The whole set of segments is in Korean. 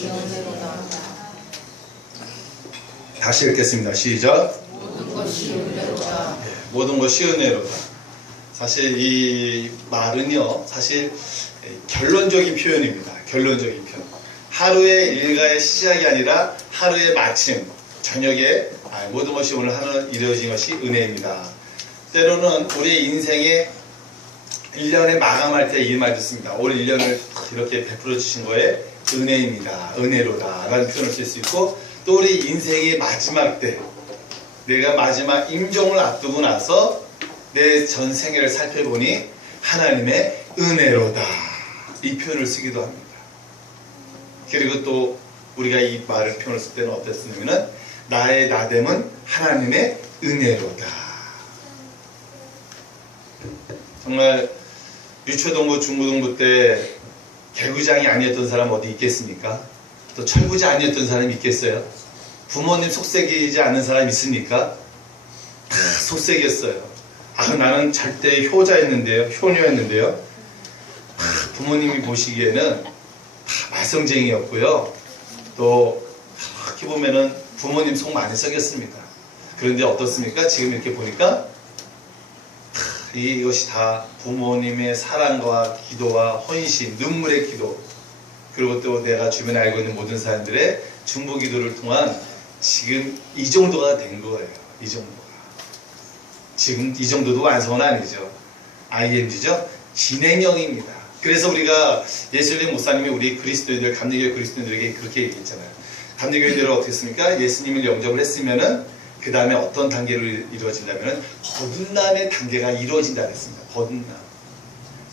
것이 은혜로다. 다시 읽겠습니다. 시작. 모든 것이 은혜로다. 모든 것이 은혜로다. 사실 이 말은요, 사실 결론적인 표현입니다. 결론적인 표현. 하루의 일과의 시작이 아니라 하루의 마침, 저녁에 모든 것이 오늘 하루 이루어진 것이 은혜입니다. 때로는 우리의 인생의 1년에 마감할 때 이 말 듣습니다. 올 1년을 이렇게 베풀어 주신 거에 은혜입니다. 은혜로다 라는 표현을 쓸 수 있고, 또 우리 인생의 마지막 때, 내가 마지막 임종을 앞두고 나서 내 전 생애를 살펴보니 하나님의 은혜로다, 이 표현을 쓰기도 합니다. 그리고 또 우리가 이 말을 표현을 쓸 때는 어땠냐면은 나의 나됨은 하나님의 은혜로다. 정말 유초동부 중고등부 때 개구장이 아니었던 사람 어디 있겠습니까? 또 철부지 아니었던 사람이 있겠어요? 부모님 속색이지 않은 사람 있습니까? 다 속색이었어요. 나는 절대 효자였는데요, 효녀였는데요. 부모님이 보시기에는 다 말썽쟁이였고요. 또 이렇게 보면은 부모님 속 많이 썩였습니다. 그런데 어떻습니까? 지금 이렇게 보니까 이것이 다 부모님의 사랑과 기도와 헌신, 눈물의 기도, 그리고 또 내가 주변에 알고 있는 모든 사람들의 중보 기도를 통한 지금 이 정도가 된 거예요. 이 정도가. 지금 이 정도도 완성은 아니죠. ING죠. 진행형입니다. 그래서 우리가 예수님 목사님이 우리 그리스도인들, 감리교회 그리스도인들에게 그렇게 얘기했잖아요. 감리교회들은 어떻게 했습니까? 예수님을 영접을 했으면은 그 다음에 어떤 단계로 이루어진다면은 거듭남의 단계가 이루어진다 그랬습니다. 거듭남.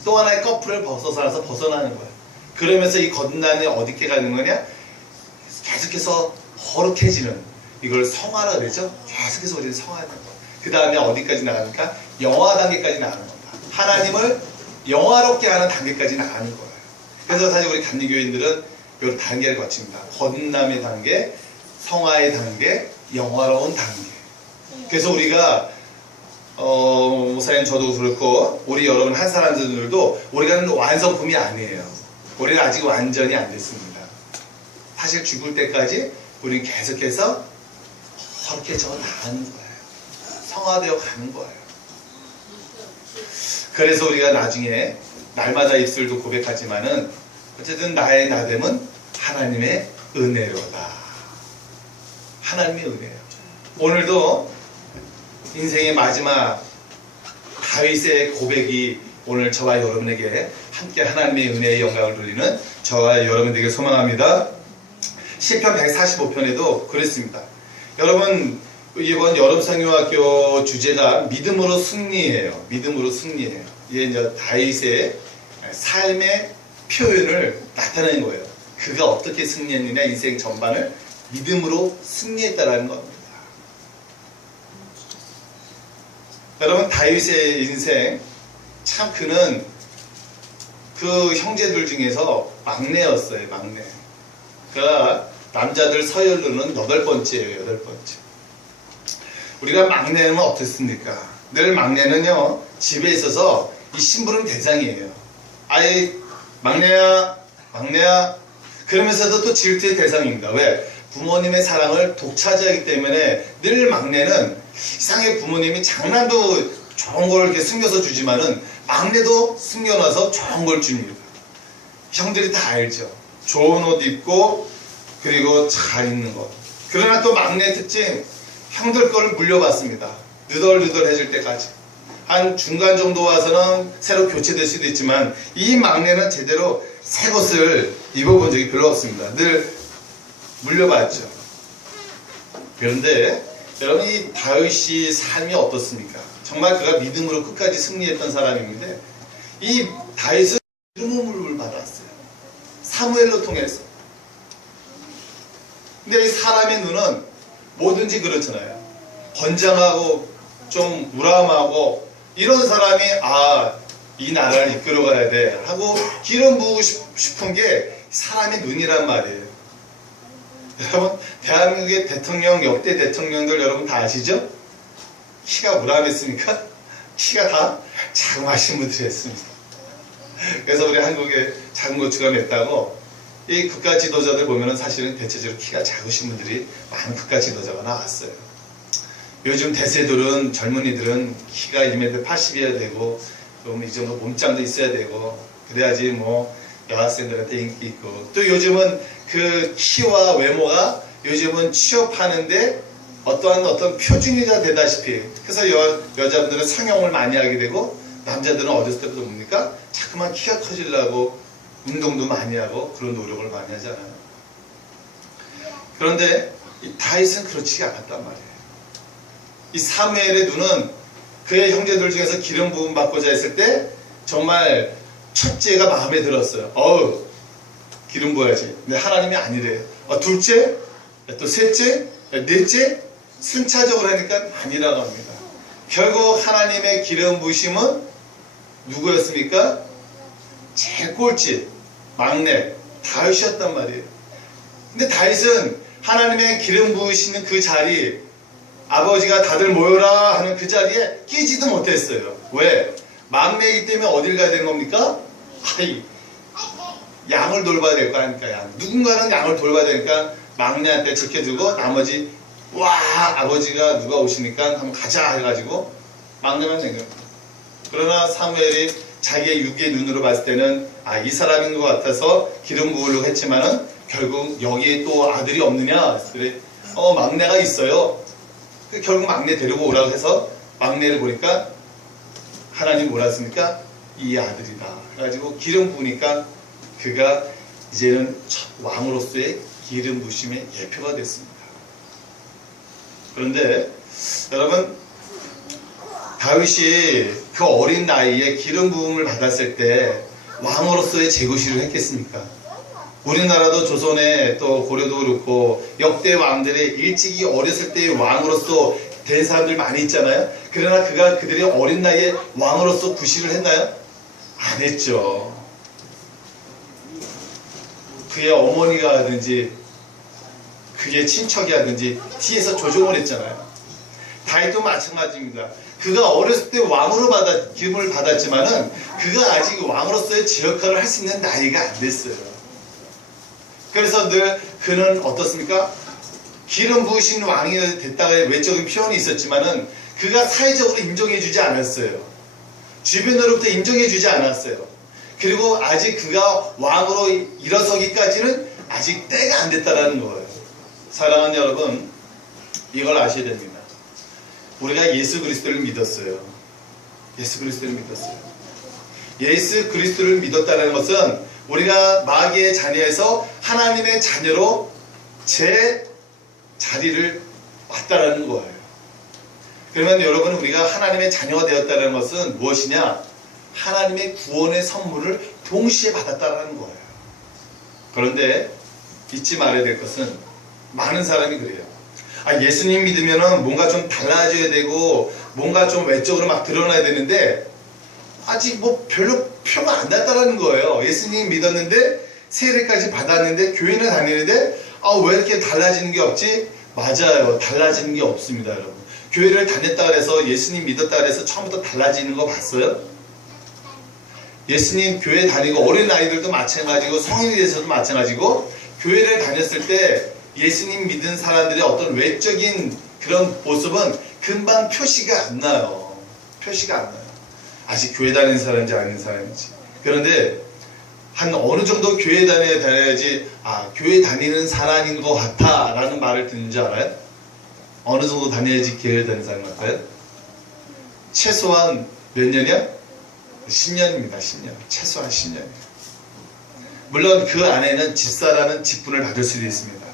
또 하나의 커플을 벗어나서 벗어나는 거예요. 그러면서 이 거듭남이 어디게 가는 거냐? 계속해서 거룩해지는, 이걸 성화라 그러죠? 계속해서 우리는 성화하는 거. 그 다음에 어디까지 나가니까 영화 단계까지 나가는 겁니다. 하나님을 영화롭게 하는 단계까지 나가는 거예요. 그래서 사실 우리 감리교인들은 이 단계를 거칩니다. 거듭남의 단계, 성화의 단계, 영화로운 단계. 그래서 우리가 목사님 저도 그렇고 우리 여러분 한 사람들도 우리가 완성품이 아니에요. 우리는 아직 완전히 안 됐습니다. 사실 죽을 때까지 우리는 계속해서 거룩해져 나가는 거예요. 성화되어 가는 거예요. 그래서 우리가 나중에 날마다 입술도 고백하지만은 어쨌든 나의 나됨은 하나님의 은혜로다. 하나님의 은혜예요. 오늘도 인생의 마지막 다윗의 고백이 오늘 저와 여러분에게 함께 하나님의 은혜의 영광을 돌리는 저와 여러분들에게 소망합니다. 시편 145편에도 그랬습니다. 여러분, 이번 여름 성경학교 주제가 믿음으로 승리예요. 믿음으로 승리예요. 이게 이제 다윗의 삶의 표현을 나타내는 거예요. 그가 어떻게 승리했느냐, 인생 전반을 믿음으로 승리했다라는 겁니다. 여러분, 다윗의 인생, 참 그는 그 형제들 중에서 막내였어요. 막내. 그러니까 남자들 서열로는 8번째예요. 8번째. 우리가 막내는 어떻습니까? 늘 막내는요, 집에 있어서 이 심부름 대상이에요. 아이, 막내야, 막내야. 그러면서도 또 질투의 대상입니다. 왜? 부모님의 사랑을 독차지하기 때문에 늘 막내는 이상하게 부모님이 장난도 좋은 걸 이렇게 숨겨서 주지만은 막내도 숨겨놔서 좋은 걸 줍니다. 형들이 다 알죠. 좋은 옷 입고 그리고 잘 입는 것. 그러나 또 막내 특징, 형들 거를 물려받습니다. 느덜느덜해질 때까지. 한 중간 정도 와서는 새로 교체될 수도 있지만 이 막내는 제대로 새 것을 입어본 적이 별로 없습니다. 늘 물려받죠. 그런데 여러분, 이 다윗이 삶이 어떻습니까? 정말 그가 믿음으로 끝까지 승리했던 사람인데 이 다윗은 이름을 받았어요. 사무엘로 통해서. 근데 이 사람의 눈은 뭐든지 그렇잖아요. 번장하고 좀 우람하고 이런 사람이 이 나라를 이끌어가야 돼 하고 기름 부으고 싶은 게 사람의 눈이란 말이에요. 여러분, 대한민국의 대통령, 역대 대통령들 여러분 다 아시죠? 키가 우람했으니까 키가 다 자그마신 분들이었습니다. 그래서 우리 한국에 작은 고추가 맵다고 이 국가 지도자들 보면은 사실은 대체적으로 키가 작으신 분들이 많은 국가 지도자가 나왔어요. 요즘 대세들은 젊은이들은 키가 1m 80이어야 되고 좀 이 정도 몸짱도 있어야 되고 그래야지 뭐 여학생들한테 인기 있고, 또 요즘은 그 키와 외모가 요즘은 취업하는데 어떤 표준이가 되다시피, 그래서 여자분들은 상영을 많이 하게 되고 남자들은 어렸을 때부터 뭡니까? 자꾸만 키가 커지려고 운동도 많이 하고 그런 노력을 많이 하잖아요. 그런데 이 다윗은 그렇지가 않았단 말이에요. 이 사무엘의 눈은 그의 형제들 중에서 기름 부음 받고자 했을 때 정말 첫째가 마음에 들었어요. 기름 부어야지. 근데 하나님이 아니래. 둘째, 또 셋째, 넷째, 순차적으로 하니까 아니라고 합니다. 결국 하나님의 기름 부으심은 누구였습니까? 제일 꼴찌, 막내, 다윗이었단 말이에요. 근데 다윗은 하나님의 기름 부으시는 그 자리, 아버지가 다들 모여라 하는 그 자리에 끼지도 못했어요. 왜? 막내이기 때문에 어딜 가야 되는 겁니까? 양을 돌봐야 될 거 아닙니까? 양. 누군가는 양을 돌봐야 되니까 막내한테 지켜주고 나머지 아버지가 누가 오시니까 한번 가자 해가지고 막내만 생겨요. 그러나 사무엘이 자기의 육의 눈으로 봤을 때는 이 사람인 것 같아서 기름 부으려고 했지만은 결국 여기에 또 아들이 없느냐? 그래, 막내가 있어요. 결국 막내 데리고 오라고 해서 막내를 보니까 하나님 뭐라 했습니까? 이 아들이다. 그래가지고 기름 부으니까 그가 이제는 첫 왕으로서의 기름 부으심의 예표가 됐습니다. 그런데 여러분, 다윗이 그 어린 나이에 기름 부음을 받았을 때 왕으로서의 제구시를 했겠습니까? 우리나라도 조선에 또 고려도 그렇고 역대 왕들의 일찍이 어렸을 때의 왕으로서 된 사람들 많이 있잖아요. 그러나 그가 그들의 어린 나이에 왕으로서 구실을 했나요? 안 했죠. 그의 어머니가 하든지 그의 친척이 하든지 뒤에서 조종을 했잖아요. 다윗도 마찬가지입니다. 그가 어렸을 때 왕으로 기름을 받았지만은 그가 아직 왕으로서의 제 역할을 할 수 있는 나이가 안 됐어요. 그래서 늘 그는 어떻습니까? 기름 부으신 왕이 됐다의 외적인 표현이 있었지만은 그가 사회적으로 인정해주지 않았어요. 주변으로부터 인정해주지 않았어요. 그리고 아직 그가 왕으로 일어서기까지는 아직 때가 안 됐다라는 거예요. 사랑하는 여러분, 이걸 아셔야 됩니다. 우리가 예수 그리스도를 믿었어요. 예수 그리스도를 믿었어요. 예수 그리스도를 믿었다는 것은 우리가 마귀의 자녀에서 하나님의 자녀로 제 자리를 왔다라는 거예요. 그러면 여러분, 우리가 하나님의 자녀가 되었다는 것은 무엇이냐? 하나님의 구원의 선물을 동시에 받았다는 거예요. 그런데 잊지 말아야 될 것은 많은 사람이 그래요. 예수님 믿으면 뭔가 좀 달라져야 되고 뭔가 좀 외적으로 막 드러나야 되는데 아직 뭐 별로 표가 안 났다라는 거예요. 예수님 믿었는데 세례까지 받았는데 교회는 다니는데 왜 이렇게 달라지는 게 없지? 맞아요. 달라지는 게 없습니다, 여러분. 교회를 다녔다 그래서 예수님 믿었다 그래서 처음부터 달라지는 거 봤어요? 예수님 교회 다니고 어린 아이들도 마찬가지고 성인이 돼서도 마찬가지고 교회를 다녔을 때 예수님 믿은 사람들의 어떤 외적인 그런 모습은 금방 표시가 안 나요. 표시가 안 나요. 아직 교회 다니는 사람인지 아닌 사람인지. 그런데 한 어느 정도 교회 다녀야지 교회 다니는 사람인 것 같아 라는 말을 듣는 줄 알아요? 어느 정도 다녀야지 교회 다니는 사람 같아요? 최소한 몇 년이야? 10년입니다. 10년. 최소한 10년이에요. 물론 그 안에는 집사라는 직분을 받을 수도 있습니다.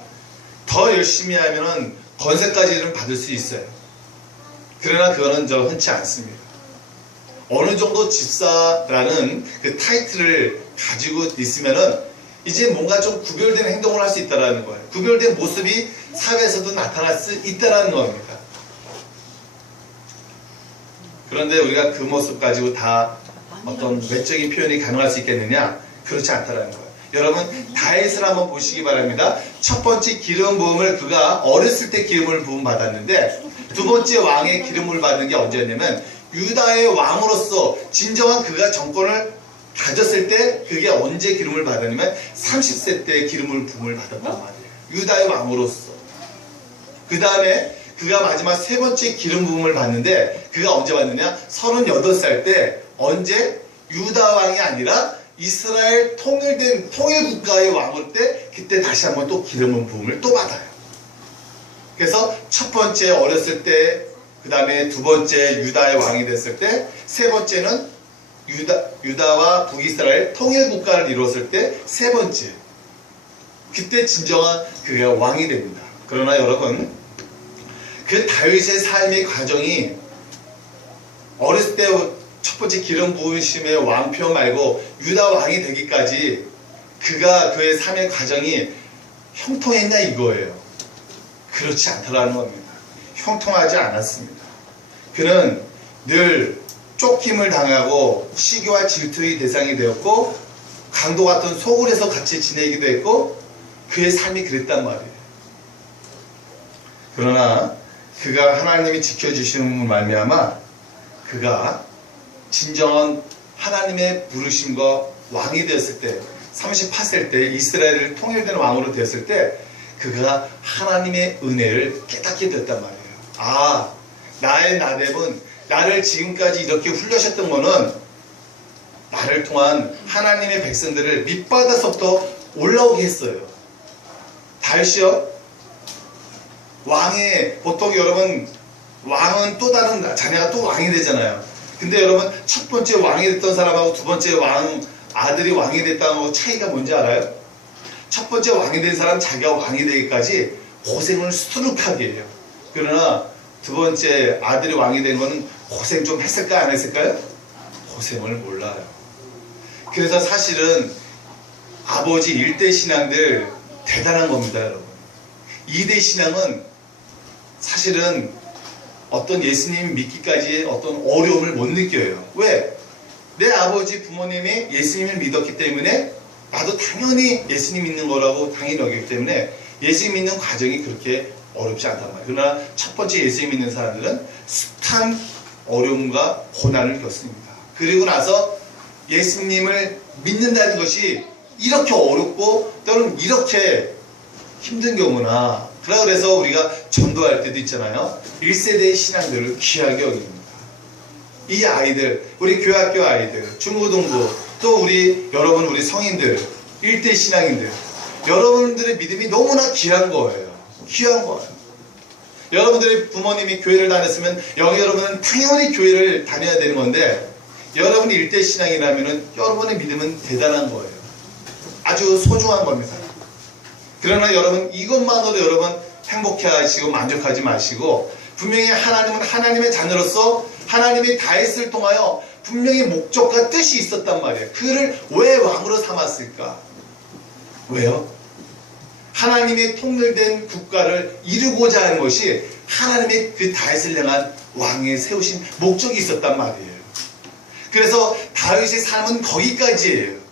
더 열심히 하면은 권세까지는 받을 수 있어요. 그러나 그거는 흔치 않습니다. 어느 정도 집사라는 그 타이틀을 가지고 있으면은 이제 뭔가 좀 구별된 행동을 할 수 있다는 거예요. 구별된 모습이 사회에서도 나타날 수 있다는 겁니다. 그런데 우리가 그 모습 가지고 다 어떤 외적인 표현이 가능할 수 있겠느냐? 그렇지 않다는 거예요. 여러분, 다윗을 한번 보시기 바랍니다. 첫 번째 기름 부음을 그가 어렸을 때 기름을 부음 받았는데 두 번째 왕의 기름을 받는 게 언제였냐면 유다의 왕으로서 진정한 그가 정권을 가졌을 때 그게 언제 기름을 받았냐면 30세 때 기름을 부음을 받았단 말이에요. 유다의 왕으로서. 그 다음에 그가 마지막 세 번째 기름 부음을 받는데 그가 언제 받느냐? 38살 때 언제? 유다 왕이 아니라 이스라엘 통일된 통일국가의 왕일 때 그때 다시 한번 또 기름 부음을 또 받아요. 그래서 첫 번째 어렸을 때, 그 다음에 두 번째 유다의 왕이 됐을 때, 세 번째는 유다와 북이스라엘 통일국가를 이루었을 때 세 번째. 그때 진정한 그가 왕이 됩니다. 그러나 여러분, 그 다윗의 삶의 과정이 어렸을 때 첫 번째 기름 부으심의 왕표 말고 유다 왕이 되기까지 그의 삶의 과정이 형통했냐 이거예요. 그렇지 않다라는 겁니다. 형통하지 않았습니다. 그는 늘 쫓김을 당하고 시기와 질투의 대상이 되었고 강도 같은 소굴에서 같이 지내기도 했고 그의 삶이 그랬단 말이에요. 그러나 그가 하나님이 지켜주시는 말미암아 그가 진정한 하나님의 부르심과 왕이 되었을 때 38세 때 이스라엘을 통일된 왕으로 되었을 때 그가 하나님의 은혜를 깨닫게 됐단 말이에요. 아, 나의 나렙은 나를 지금까지 이렇게 훈련하셨던 거는 나를 통한 하나님의 백성들을 밑바닥서부터 올라오게 했어요. 다윗이요? 왕의 보통 여러분 왕은 또 다른 자녀가 또 왕이 되잖아요. 근데 여러분 첫 번째 왕이 됐던 사람하고 두 번째 아들이 왕이 됐다는 거 차이가 뭔지 알아요? 첫 번째 왕이 된 사람 자기가 왕이 되기까지 고생을 수두룩하게 해요. 그러나 두 번째 아들이 왕이 된 거는 고생 좀 했을까 안 했을까요? 고생을 몰라요. 그래서 사실은 아버지 1대 신앙들 대단한 겁니다, 여러분. 2대 신앙은 사실은 어떤 예수님 믿기까지의 어떤 어려움을 못 느껴요. 왜? 내 아버지 부모님이 예수님을 믿었기 때문에 나도 당연히 예수님 믿는 거라고 당연히 여기기 때문에 예수님 믿는 과정이 그렇게 어렵지 않단 말이에요. 그러나 첫 번째 예수님 믿는 사람들은 숱한 어려움과 고난을 겪습니다. 그리고 나서 예수님을 믿는다는 것이 이렇게 어렵고 또는 이렇게 힘든 경우나 그래서 우리가 전도할 때도 있잖아요. 1세대의 신앙들을 귀하게 여깁니다. 이 아이들, 우리 교학교 아이들, 중고등부, 또 여러분 우리 성인들, 1대 신앙인들, 여러분들의 믿음이 너무나 귀한 거예요. 귀한 거예요. 여러분들의 부모님이 교회를 다녔으면 여러분은 당연히 교회를 다녀야 되는 건데 여러분이 1대 신앙이라면 여러분의 믿음은 대단한 거예요. 아주 소중한 겁니다. 그러나 여러분 이것만으로 여러분 행복해 하시고 만족하지 마시고 분명히 하나님은 하나님의 자녀로서 하나님이 다윗을 통하여 분명히 목적과 뜻이 있었단 말이에요. 그를 왜 왕으로 삼았을까? 왜요? 하나님의 통일된 국가를 이루고자 하는 것이 하나님의 그 다윗을 향한 왕에 세우신 목적이 있었단 말이에요. 그래서 다윗의 삶은 거기까지예요.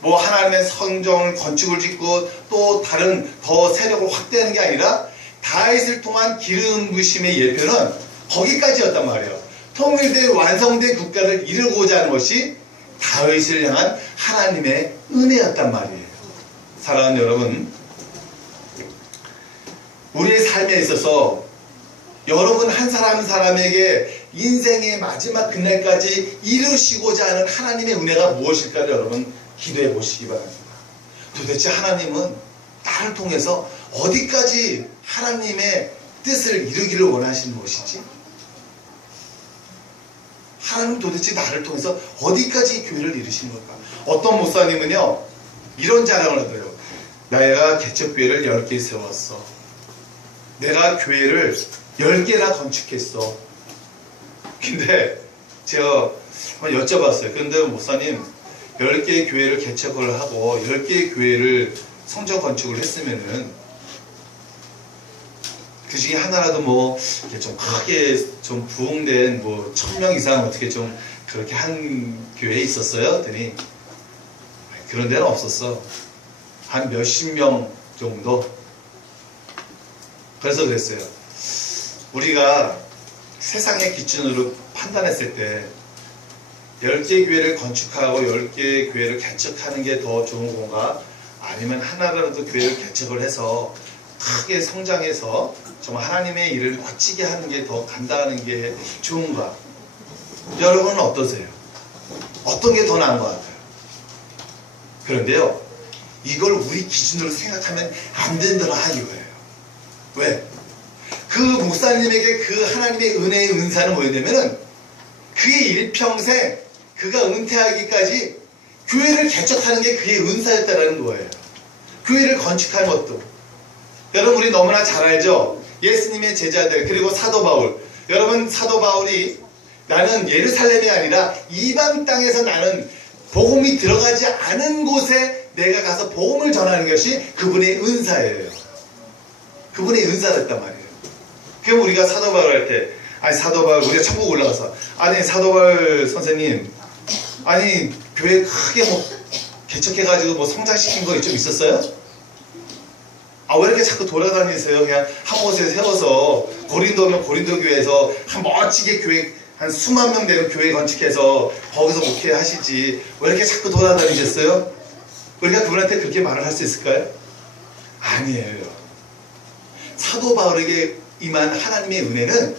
뭐 하나님의 성전을 건축을 짓고 또 다른 더 세력을 확대하는 게 아니라 다윗을 통한 기름 부심의 예표는 거기까지였단 말이에요. 통일된 완성된 국가를 이루고자 하는 것이 다윗을 향한 하나님의 은혜였단 말이에요. 사랑하는 여러분, 우리의 삶에 있어서 여러분 한 사람 한 사람에게 인생의 마지막 그날까지 이루시고자 하는 하나님의 은혜가 무엇일까를 여러분 기도해 보시기 바랍니다. 도대체 하나님은 나를 통해서 어디까지 하나님의 뜻을 이루기를 원하시는 것이지? 하나님 도대체 나를 통해서 어디까지 교회를 이루시는 걸까? 어떤 목사님은요 이런 자랑을 하더래요. 내가 개척교회를 10개 세웠어. 내가 교회를 10개나 건축했어. 근데 제가 한번 여쭤봤어요. 근데 목사님 10개의 교회를 개척을 하고 10개의 교회를 성전 건축을 했으면은 그 중에 하나라도 뭐 좀 크게 좀 부흥된 뭐 1000명 이상 어떻게 좀 그렇게 한 교회에 있었어요? 그랬더니 그런 데는 없었어. 한 몇십 명 정도. 그래서 그랬어요. 우리가 세상의 기준으로 판단했을 때 10개 교회를 건축하고 10개 교회를 개척하는 게 더 좋은 건가? 아니면 하나라도 교회를 개척을 해서 크게 성장해서 정말 하나님의 일을 멋지게 하는 게 더 간다는 게 좋은가? 여러분은 어떠세요? 어떤 게 더 나은 것 같아요? 그런데요, 이걸 우리 기준으로 생각하면 안 된다라 이거예요. 왜? 그 목사님에게 그 하나님의 은혜의 은사는 뭐였냐면은 그의 일평생 그가 은퇴하기까지 교회를 개척하는 게 그의 은사였다라는 거예요. 교회를 건축하는 것도. 여러분, 우리 너무나 잘 알죠? 예수님의 제자들, 그리고 사도 바울. 여러분, 사도 바울이 나는 예루살렘이 아니라 이방 땅에서 나는 복음이 들어가지 않은 곳에 내가 가서 복음을 전하는 것이 그분의 은사예요. 그분의 은사였단 말이에요. 그럼 우리가 사도 바울 할 때, 아니 사도 바울, 우리가 천국 올라가서, 아니 사도 바울 선생님, 아니 교회 크게 뭐 개척해가지고 뭐 성장시킨 거 좀 있었어요? 아, 왜 이렇게 자꾸 돌아다니세요? 그냥 한 곳에 세워서 고린도면 고린도 교회에서 한 멋지게 교회 한 수만 명 되는 교회 건축해서 거기서 목회하시지 왜 이렇게 자꾸 돌아다니겠어요? 우리가 그분한테 그렇게 말을 할 수 있을까요? 아니에요. 사도 바울에게 임한 하나님의 은혜는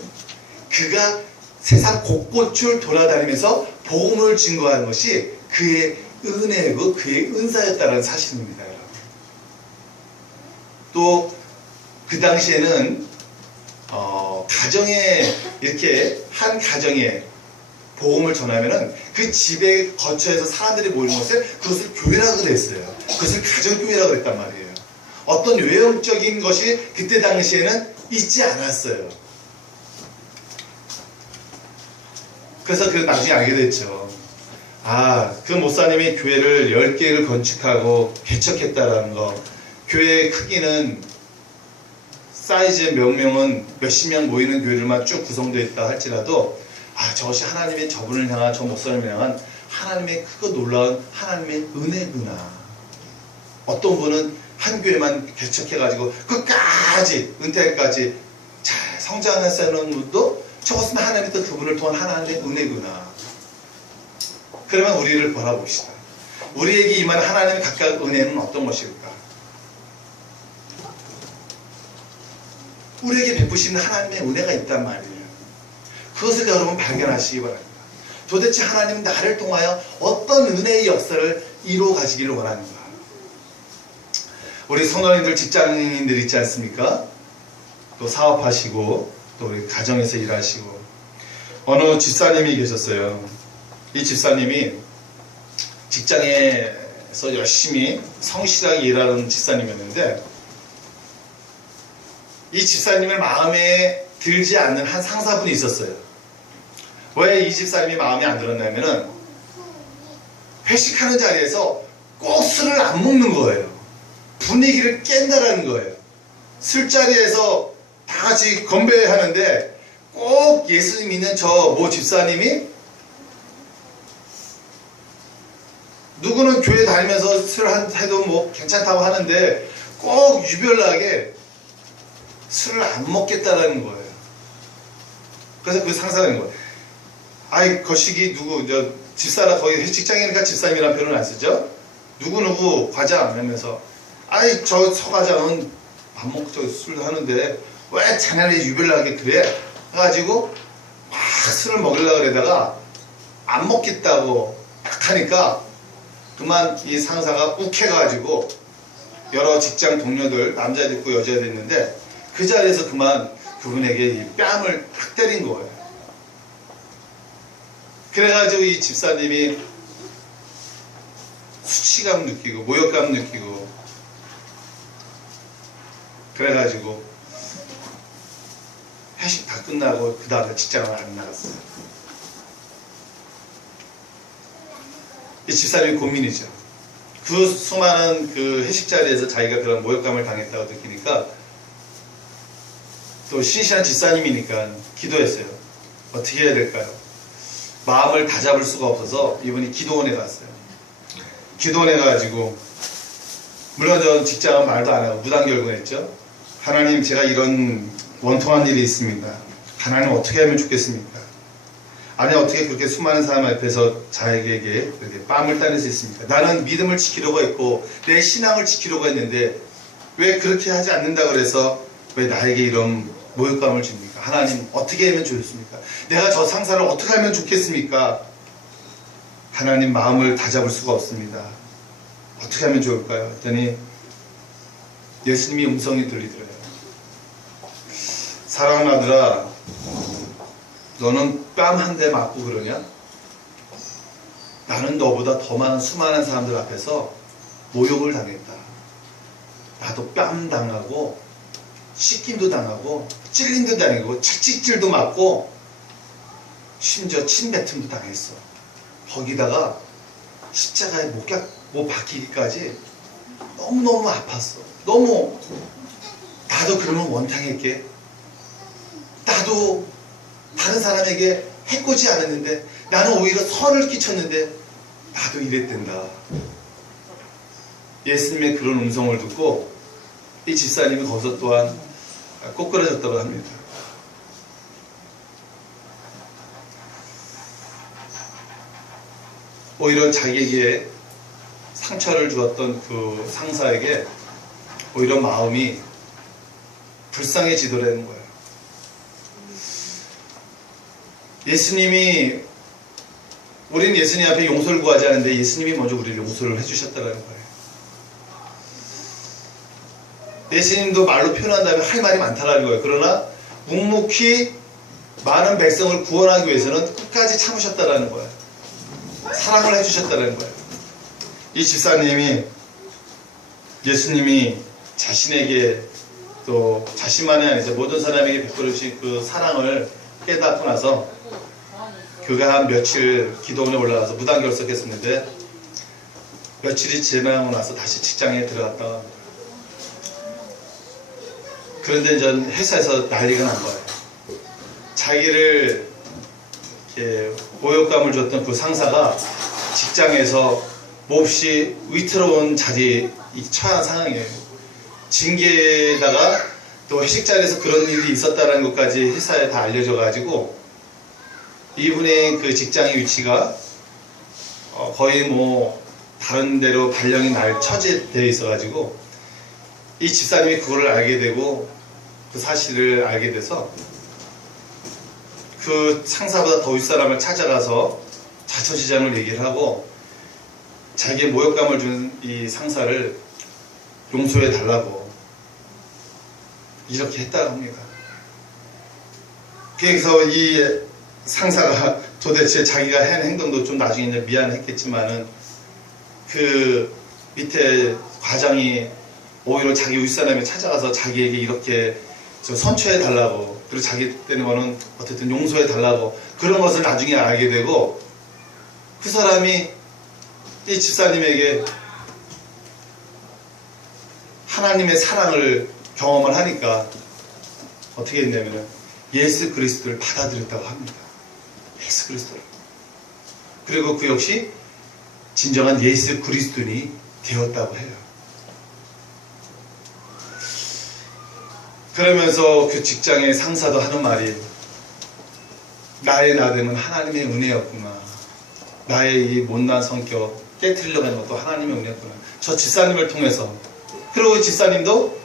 그가 세상 곳곳을 돌아다니면서 복음을 증거하는 것이 그의 은혜고 그의 은사였다는 사실입니다. 또 그 당시에는 가정에 이렇게 한 가정에 복음을 전하면은 그 집에 거처에서 사람들이 모이는 것을 그것을 교회라고 그랬어요. 그것을 가정교회라고 그랬단 말이에요. 어떤 외형적인 것이 그때 당시에는 있지 않았어요. 그래서 그 나중에 알게 됐죠. 아, 그 목사님이 교회를 10개를 건축하고 개척했다라는 거. 교회의 크기는 사이즈의 명명은 몇십 명 모이는 교회들만 쭉 구성되어 있다 할지라도 아, 저것이 하나님의 저분을 향한 저 목사님을 향한 하나님의 크고 놀라운 하나님의 은혜구나. 어떤 분은 한 교회만 개척해가지고 끝까지 은퇴까지 잘 성장하는 분도 저것은 하나님이 또 그분을 통한 하나님의 은혜구나. 그러면 우리를 바라봅시다. 우리에게 임한 하나님의 각각 은혜는 어떤 것일까? 우리에게 베푸시는 하나님의 은혜가 있단 말이에요. 그것을 여러분 발견하시기 바랍니다. 도대체 하나님은 나를 통하여 어떤 은혜의 역사를 이루어 가시기를 원하는가? 우리 성도님들, 직장인들 있지 않습니까? 또 사업하시고 또 우리 가정에서 일하시고 어느 집사님이 계셨어요. 이 집사님이 직장에서 열심히 성실하게 일하는 집사님이었는데 이 집사님을 마음에 들지 않는 한 상사분이 있었어요. 왜 이 집사님이 마음에 안 들었냐면은 회식하는 자리에서 꼭 술을 안 먹는 거예요. 분위기를 깬다라는 거예요. 술자리에서 다 같이 건배하는데 꼭 예수 믿는 저 모 집사님이 누구는 교회 다니면서 술 해도 뭐 괜찮다고 하는데 꼭 유별나게 술을 안 먹겠다라는 거예요. 그래서 그 상사가 거예요. 아이, 거시기 누구, 집사라 거기 직장이니까 집사님이라는 표현을 안 쓰죠? 누구누구 과장 하면서 아이, 저 서과장은 밥 먹고 저 술 하는데 왜 자네네 유별나게 그래? 해가지고 막 술을 먹으려고 그러다가 안 먹겠다고 딱 하니까 그만 이 상사가 욱해가지고 여러 직장 동료들, 남자도 있고 여자도 있는데 그 자리에서 그만 그분에게 이 뺨을 탁 때린 거예요. 그래가지고 이 집사님이 수치감 느끼고 모욕감 느끼고 그래가지고 회식 다 끝나고 그 다음에 직장을 안 나갔어요. 이 집사님이 고민이죠. 그 수많은 그 회식 자리에서 자기가 그런 모욕감을 당했다고 느끼니까 또 신실한 집사님이니까 기도했어요. 어떻게 해야 될까요? 마음을 다잡을 수가 없어서 이분이 기도원에 갔어요. 기도원에 가가지고 물론 전 직장은 말도 안 하고 무단결근했죠. 하나님, 제가 이런 원통한 일이 있습니다. 하나님 어떻게 하면 좋겠습니까? 아니 어떻게 그렇게 수많은 사람 앞에서 자에게 그렇게 뺨을 따낼 수 있습니까? 나는 믿음을 지키려고 했고 내 신앙을 지키려고 했는데 왜 그렇게 하지 않는다 그래서 왜 나에게 이런 모욕감을 줍니까? 하나님 어떻게 하면 좋습니까? 내가 저 상사를 어떻게 하면 좋겠습니까? 하나님 마음을 다잡을 수가 없습니다. 어떻게 하면 좋을까요? 했더니 예수님이 음성이 들리더래요. 사랑하는 아들아, 너는 뺨 한 대 맞고 그러냐? 나는 너보다 더 많은 수많은 사람들 앞에서 모욕을 당했다. 나도 뺨 당하고 씻김도 당하고 찔림도 당하고 채찍질도 맞고 심지어 침뱉음도 당했어. 거기다가 십자가에 못 박히기까지 너무너무 아팠어. 너무 나도 그러면 원탕했게, 나도 다른 사람에게 해코지 않았는데, 나는 오히려 선을 끼쳤는데 나도 이랬댄다. 예수님의 그런 음성을 듣고 이 집사님이 거기서 또한 꼬꾸라졌다고 합니다. 오히려 자기에게 상처를 주었던 그 상사에게 오히려 마음이 불쌍해지더라는 거예요. 예수님이, 우리는 예수님 앞에 용서를 구하지 않는데 예수님이 먼저 우리를 용서를 해주셨다는 거예요. 예수님도 말로 표현한다면 할 말이 많다라는 거예요. 그러나 묵묵히 많은 백성을 구원하기 위해서는 끝까지 참으셨다라는 거예요. 사랑을 해주셨다는 거예요. 이 집사님이 예수님이 자신에게 또 자신만이 아니죠, 모든 사람에게 베풀어 주신 그 사랑을 깨닫고 나서 그가 한 며칠 기도원에 올라가서 무단결석했었는데 며칠이 지나고 나서 다시 직장에 들어갔다가 합니다. 그런데 전 회사에서 난리가 난 거예요. 자기를 이렇게 모욕감을 줬던 그 상사가 직장에서 몹시 위태로운 자리에 처한 상황이에요. 징계에다가 또 회식 자리에서 그런 일이 있었다는 것까지 회사에 다 알려져 가지고 이분의 그 직장의 위치가 거의 뭐 다른 데로 발령이 날 처지되어 있어 가지고 이 집사님이 그거를 알게 되고 그 사실을 알게 돼서 그 상사보다 더 윗사람을 찾아가서 자초지장을 얘기를 하고 자기의 모욕감을 준 이 상사를 용서해 달라고 이렇게 했다고 합니다. 그래서 이 상사가 도대체 자기가 한 행동도 좀 나중에 이제 미안했겠지만은 그 밑에 과장이 오히려 자기 윗사람이 찾아가서 자기에게 이렇게 선처해 달라고, 그리고 자기 때는 어쨌든 용서해 달라고 그런 것을 나중에 알게 되고 그 사람이 이 집사님에게 하나님의 사랑을 경험을 하니까 어떻게 했냐면 예수 그리스도를 받아들였다고 합니다. 예수 그리스도를. 그리고 그 역시 진정한 예수 그리스도인이 되었다고 해요. 그러면서 그 직장의 상사도 하는 말이, 나의 나됨은 하나님의 은혜였구나. 나의 이 못난 성격 깨트리려고 하는 것도 하나님의 은혜였구나. 저 집사님을 통해서. 그리고 집사님도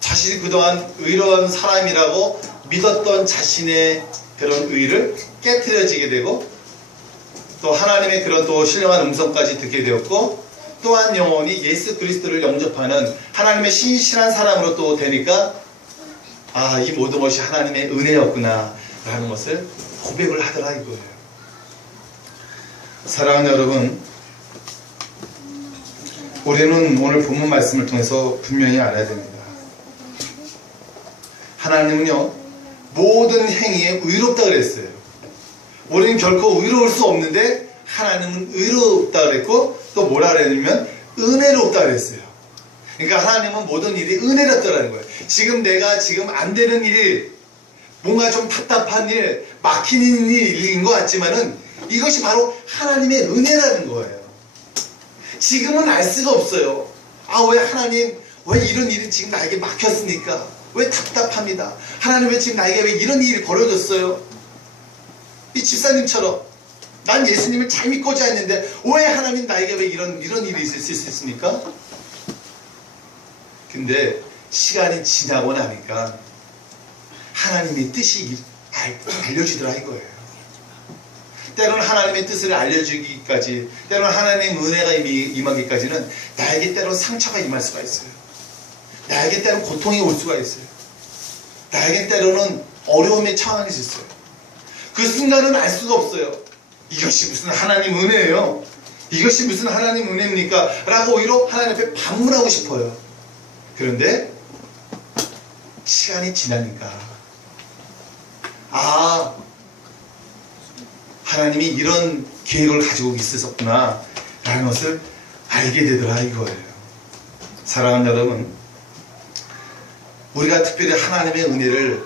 자신이 그동안 의로운 사람이라고 믿었던 자신의 그런 의를 깨트려지게 되고 또 하나님의 그런 또 신령한 음성까지 듣게 되었고 또한 영혼이 예수 그리스도를 영접하는 하나님의 신실한 사람으로 또 되니까 아, 이 모든 것이 하나님의 은혜였구나 라는 것을 고백을 하더라 이거예요. 사랑하는 여러분, 우리는 오늘 본문 말씀을 통해서 분명히 알아야 됩니다. 하나님은요 모든 행위에 의롭다 그랬어요. 우리는 결코 의로울 수 없는데 하나님은 의롭다 그랬고 또 뭐라 그랬냐면 은혜롭다 그랬어요. 그러니까 하나님은 모든 일이 은혜롭다라는 거예요. 지금 내가 지금 안 되는 일, 뭔가 좀 답답한 일, 막히는 일인 것 같지만은 이것이 바로 하나님의 은혜라는 거예요. 지금은 알 수가 없어요. 아, 왜 하나님, 왜 이런 일이 지금 나에게 막혔습니까? 왜 답답합니다. 하나님 왜 지금 나에게 왜 이런 일이 벌어졌어요? 이 집사님처럼 난 예수님을 잘 믿고자 했는데 왜 하나님 나에게 왜 이런 일이 있을 수 있습니까? 근데 시간이 지나고 나니까 하나님의 뜻이 알려지더라 이거예요. 때로는 하나님의 뜻을 알려주기까지, 때로는 하나님의 은혜가 임하기까지는 나에게 때로는 상처가 임할 수가 있어요. 나에게 때로는 고통이 올 수가 있어요. 나에게 때로는 어려움의 상황이 있어요. 그 순간은 알 수가 없어요. 이것이 무슨 하나님 은혜예요? 이것이 무슨 하나님 은혜입니까? 라고 오히려 하나님 앞에 반문하고 싶어요. 그런데 시간이 지나니까 하나님이 이런 계획을 가지고 있으셨구나 라는 것을 알게 되더라 이거예요. 사랑하는 여러분, 우리가 특별히 하나님의 은혜를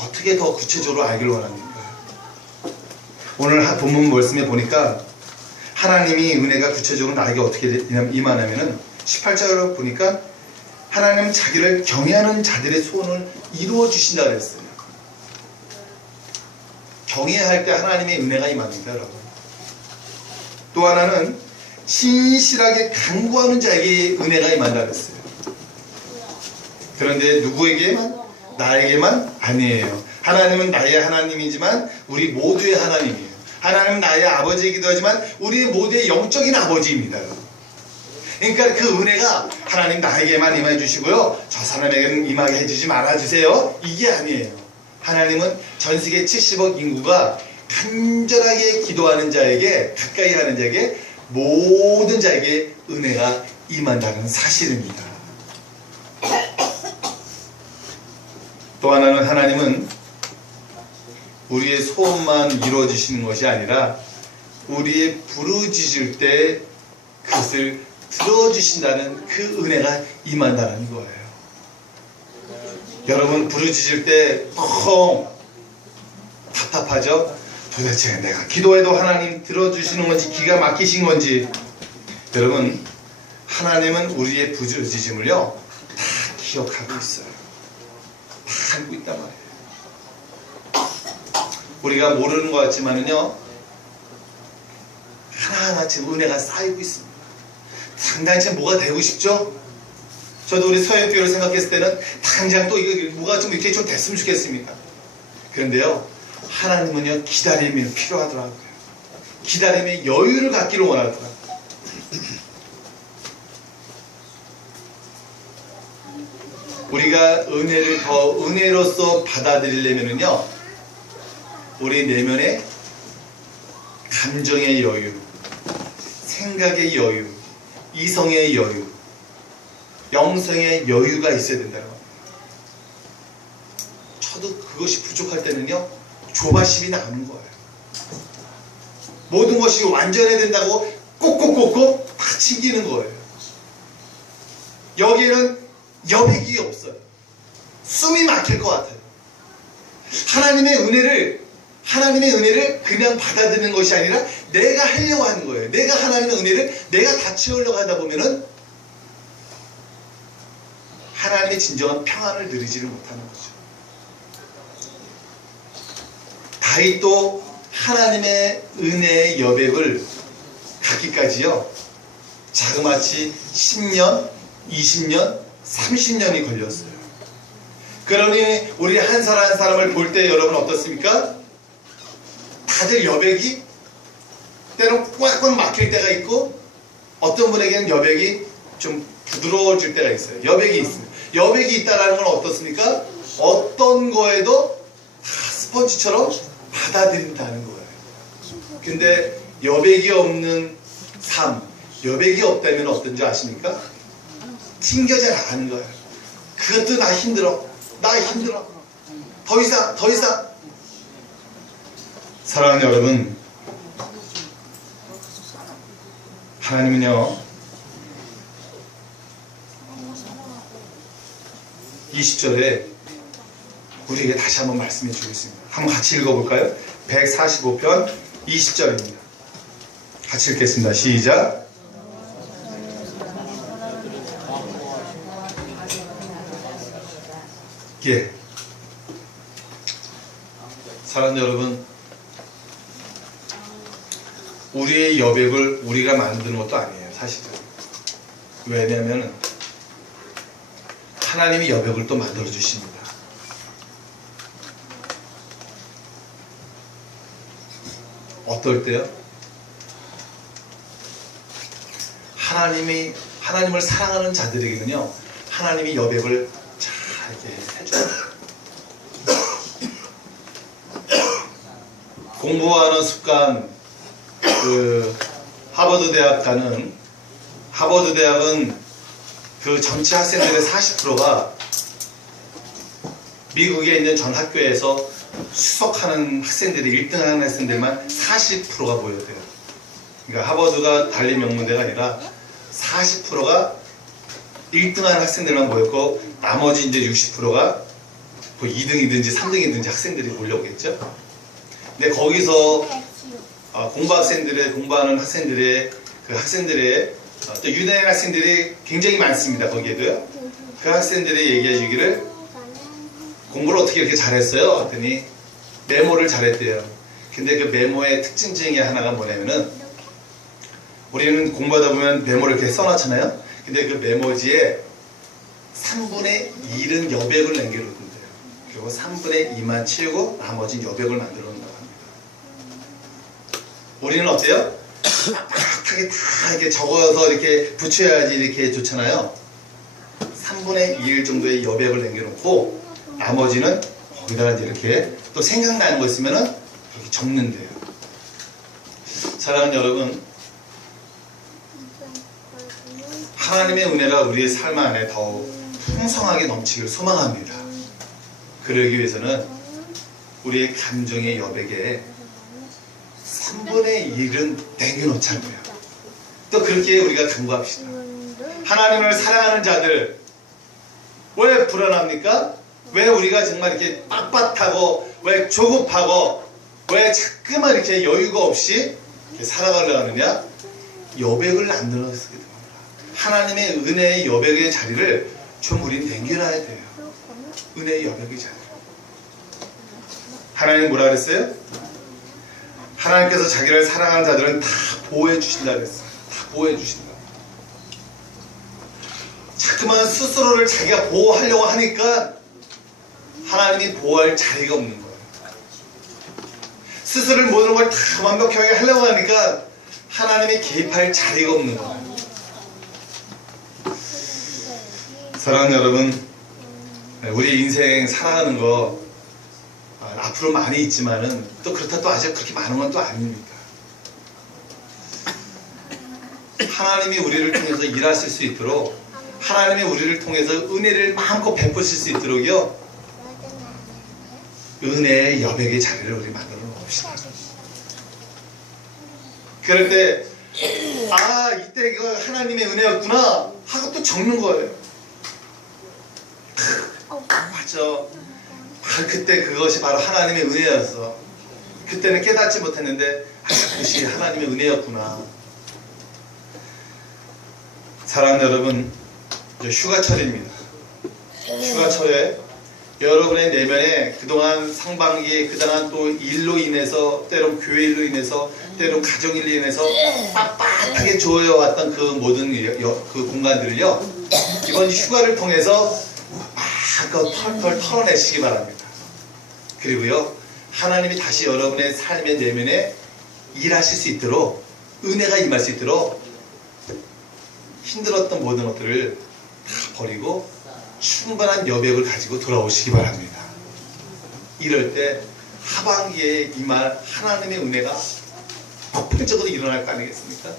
어떻게 더 구체적으로 알기를 원합니까? 오늘 본문 말씀에 보니까 하나님이 은혜가 구체적으로 나에게 어떻게 임하냐면은 18절을 보니까 하나님은 자기를 경외하는 자들의 소원을 이루어 주신다 그랬어요. 경외할 때 하나님의 은혜가 임합니다, 여러분. 또 하나는 신실하게 간구하는 자에게 은혜가 임한다 그랬어요. 그런데 누구에게만? 나에게만 아니에요. 하나님은 나의 하나님이지만 우리 모두의 하나님이에요. 하나님은 나의 아버지이기도 하지만 우리 모두의 영적인 아버지입니다. 그러니까 그 은혜가 하나님 나에게만 임해 주시고요, 저 사람에게는 임하게 해주지 말아주세요, 이게 아니에요. 하나님은 전 세계 70억 인구가 간절하게 기도하는 자에게, 가까이 하는 자에게, 모든 자에게 은혜가 임한다는 사실입니다. 또 하나는 하나님은 우리의 소원만 이루어지시는 것이 아니라 우리의 부르짖을 때 그것을 들어주신다는 그 은혜가 임한다는 거예요. 여러분 부르짖을 때 답답하죠? 도대체 내가 기도해도 하나님 들어주시는 건지 기가 막히신 건지. 여러분, 하나님은 우리의 부르짖음을요 다 기억하고 있어요. 다 알고 있단 말이에요. 우리가 모르는 것 같지만은요 하나하나씩 은혜가 쌓이고 있습니다. 당장 뭐가 되고 싶죠? 저도 우리 서영교회를 생각했을 때는 당장 또 이거 뭐가 좀 이렇게 좀 됐으면 좋겠습니까? 그런데요, 하나님은요 기다림이 필요하더라고요. 기다림의 여유를 갖기를 원하더라고요. 우리가 은혜를 더 은혜로서 받아들이려면요, 우리 내면에 감정의 여유, 생각의 여유, 이성의 여유, 영성의 여유가 있어야 된다는 겁니다. 저도 그것이 부족할 때는요 조바심이 나오는 거예요. 모든 것이 완전해야 된다고 꼭꼭꼭꼭 다 챙기는 거예요. 여기에는 여백이 없어요. 숨이 막힐 것 같아요. 하나님의 은혜를 그냥 받아들이는 것이 아니라 내가 하려고 하는 거예요. 내가 하나님의 은혜를 내가 다 채우려고 하다 보면은 하나님의 진정한 평안을 누리지를 못하는 거죠. 다윗도 하나님의 은혜의 여백을 갖기까지요 자그마치 10년, 20년, 30년이 걸렸어요. 그러니 우리 한 사람 한 사람을 볼 때 여러분 어떻습니까? 다들 여백이 때론 꽉꽉 막힐 때가 있고 어떤 분에게는 여백이 좀 부드러워질 때가 있어요. 여백이 있습니다. 여백이 있다는 건 어떻습니까? 어떤 거에도 다 스펀지처럼 받아들인다는 거예요. 근데 여백이 없는 삶, 여백이 없다면 어떤지 아십니까? 튕겨져 나가는 거예요. 그것도 나 힘들어. 더 이상. 사랑하는 여러분, 하나님은요 20절에 우리에게 다시 한번 말씀해 주고 있습니다. 한번 같이 읽어볼까요? 145편 20절입니다. 같이 읽겠습니다. 시작. 예. 사랑하는 여러분, 우리의 여백을 우리가 만드는 것도 아니에요, 사실은. 왜냐하면 하나님이 여백을 또 만들어 주십니다. 어떨 때요? 하나님을 사랑하는 자들에게는요, 하나님이 여백을 잘 이렇게 해줘요. 공부하는 습관, 하버드 대학은 그 전체 학생들의 40%가 미국에 있는 전 학교에서 수석하는 학생들이 1등하는 학생들만 40%가 모여야 돼요. 그러니까 하버드가 달리 명문대가 아니라 40%가 1등하는 학생들만 모였고 나머지 이제 60%가 뭐 2등이든지 3등이든지 학생들이 몰려오겠죠. 근데 거기서 공부하는 학생들의 또 유대인 학생들이 굉장히 많습니다. 거기에도요. 그 학생들이 얘기해 주기를 공부를 어떻게 이렇게 잘했어요? 했더니 메모를 잘했대요. 근데 그 메모의 특징 중에 하나가 뭐냐면은 우리는 공부하다 보면 메모를 이렇게 써놨잖아요. 근데 그 메모지에 3분의 1은 여백을 남겨놓는데요. 그리고 3분의 2만 채우고 나머지는 여백을 만들어 놓는다고 합니다. 우리는 어때요? 빡빡하게 다 이렇게 적어서 이렇게 붙여야지 이렇게 좋잖아요. 3분의 1 정도의 여백을 남겨놓고 나머지는 거기다가 이렇게 또 생각나는 거 있으면은 이렇게 적는데요. 사랑하는 여러분, 하나님의 은혜가 우리의 삶 안에 더욱 풍성하게 넘치길 소망합니다. 그러기 위해서는 우리의 감정의 여백에 3분의 1은 남겨놓자고요. 또 그렇게 우리가 간구합시다. 하나님을 사랑하는 자들, 왜 불안합니까? 왜 우리가 정말 이렇게 빳빳하고 왜 조급하고 왜 자꾸만 이렇게 여유가 없이 이렇게 살아가려고 하느냐? 여백을 안 늘어서게 됩니다. 하나님의 은혜의 여백의 자리를 좀 우린 남겨놔야 돼요. 은혜의 여백의 자리. 하나님 뭐라 그랬어요? 하나님께서 자기를 사랑하는 자들은 다 보호해 주신다 그랬어요. 다 보호해 주신다. 자꾸만 스스로를 자기가 보호하려고 하니까 하나님이 보호할 자리가 없는 거예요. 스스로를 모든 걸 다 완벽하게 하려고 하니까 하나님이 개입할 자리가 없는 거예요. 사랑하는 여러분, 우리 인생 살아가는 거 앞으로 많이 있지만은 또 그렇다 또 아직 그렇게 많은 건 또 아닙니다. 하나님이 우리를 통해서 일하실 수 있도록, 하나님이 우리를 통해서 은혜를 마음껏 베푸실 수 있도록요, 은혜의 여백의 자리를 우리 만들어 놓읍시다. 그럴 때 이때 이거 하나님의 은혜였구나 하고 또 적는 거예요. 맞아. 그때 그것이 바로 하나님의 은혜였어. 그때는 깨닫지 못했는데 그것이 하나님의 은혜였구나. 사랑하는 여러분, 휴가철입니다. 휴가철에 여러분의 내면에 그동안 상반기에 그동안 또 일로 인해서, 때론 교회 일로 인해서, 때론 가정 일로 인해서 빳빳하게 조여왔던 그 모든 그 공간들을요, 이번 휴가를 통해서 마음껏 털털 털어내시기 바랍니다. 그리고요, 하나님이 다시 여러분의 삶의 내면에 일하실 수 있도록, 은혜가 임할 수 있도록 힘들었던 모든 것들을 다 버리고 충분한 여백을 가지고 돌아오시기 바랍니다. 이럴 때 하반기에 임할 하나님의 은혜가 폭발적으로 일어날 거 아니겠습니까?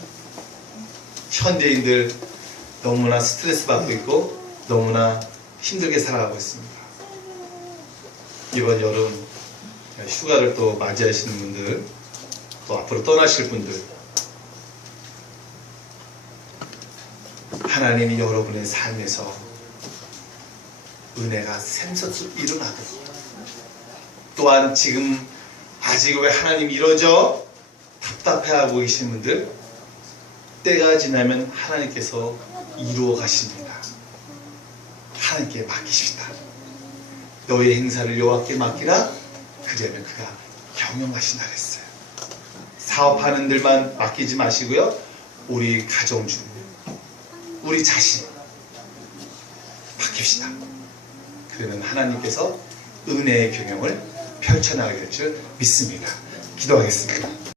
현대인들 너무나 스트레스 받고 있고 너무나 힘들게 살아가고 있습니다. 이번 여름 휴가를 또 맞이하시는 분들, 또 앞으로 떠나실 분들, 하나님이 여러분의 삶에서 은혜가 샘솟을 일어나고, 또한 지금 아직 왜 하나님 이러죠? 답답해하고 계신 분들, 때가 지나면 하나님께서 이루어 가십니다. 하나님께 맡기십시다. 너의 행사를 여호와께 맡기라. 그러면 그가 경영하신다 그랬어요. 사업하는 데만 맡기지 마시고요. 우리 가정 중, 우리 자신 맡깁시다. 그러면 하나님께서 은혜의 경영을 펼쳐나가게 될 줄 믿습니다. 기도하겠습니다.